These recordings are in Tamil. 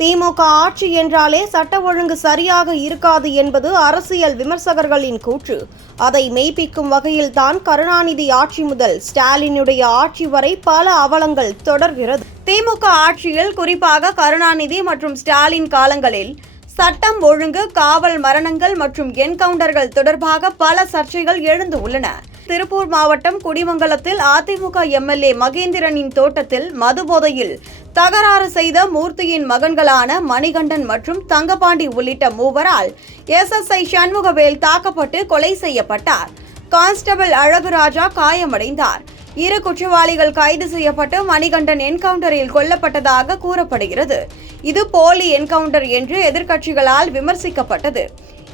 திமுக ஆட்சி என்றாலே சட்ட ஒழுங்கு சரியாக இருக்காது என்பது அரசியல் விமர்சகர்களின் கூற்று. அதை மெய்ப்பிக்கும் வகையில்தான் கருணாநிதி ஆட்சி முதல் ஸ்டாலினுடைய ஆட்சி வரை பல அவலங்கள் தொடர்கிறது. திமுக ஆட்சியில் குறிப்பாக கருணாநிதி மற்றும் ஸ்டாலின் காலங்களில் சட்டம் ஒழுங்கு, காவல் மரணங்கள் மற்றும் என்கவுண்டர்கள் தொடர்பாக பல சர்ச்சைகள் எழுந்து உள்ளன. திருப்பூர் மாவட்டம் குடிமங்கலத்தில் அதிமுக எம்எல்ஏ மகேந்திரனின் தோட்டத்தில் மதுபோதையில் தகராறு செய்த மூர்த்தியின் மகன்களான மணிகண்டன் மற்றும் தங்கபாண்டி உள்ளிட்ட மூவரால் SSI சண்முகவேல் தாக்கப்பட்டு கொலை செய்யப்பட்டார். கான்ஸ்டபிள் அழகுராஜா காயமடைந்தார். இரு குற்றவாளிகள் கைது செய்யப்பட்டு மணிகண்டன் என்கவுண்டரில் கொல்லப்பட்டதாக கூறப்படுகிறது. இது போலி என்கவுண்டர் என்று எதிர்க்கட்சிகளால் விமர்சிக்கப்பட்டது.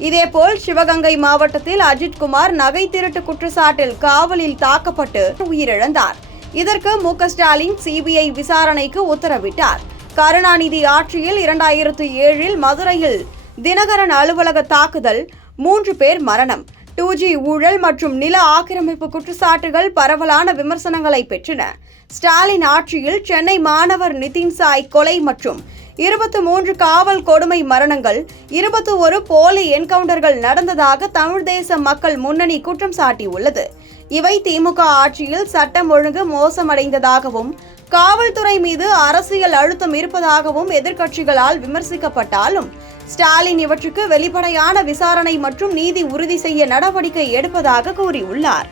இதேபோல் சிவகங்கை மாவட்டத்தில் அஜித்குமார் நகை திருட்டு குற்றச்சாட்டில் காவலில் தாக்கப்பட்டு உயிரிழந்தார். இதற்கு மு.க. ஸ்டாலின் CBI விசாரணைக்கு உத்தரவிட்டார். கருணாநிதி ஆட்சியில் 2007 மதுரையில் தினகரன் அலுவலக தாக்குதல், 3 பேர் மரணம், 2G ஊழல் மற்றும் நில ஆக்கிரமிப்பு குற்றச்சாட்டுகள் பரவலான விமர்சனங்களை பெற்றன. ஸ்டாலின் ஆட்சியில் சென்னை மாணவர் நிதின் சாய் கொலை மற்றும் 23 காவல் கொடுமை மரணங்கள், 21 போலி என்கவுண்டர்கள் நடந்ததாக தமிழ் தேச மக்கள் முன்னணி குற்றம் சாட்டியுள்ளது. இவை திமுக ஆட்சியில் சட்டம் ஒழுங்கு மோசமடைந்ததாகவும் காவல்துறை மீது அரசியல் அழுத்தம் இருப்பதாகவும் எதிர்க்கட்சிகளால் விமர்சிக்கப்பட்டாலும் ஸ்டாலின் இவற்றுக்கு வெளிப்படையான விசாரணை மற்றும் நீதி உறுதி செய்ய நடவடிக்கை எடுப்பதாக கூறியுள்ளார்.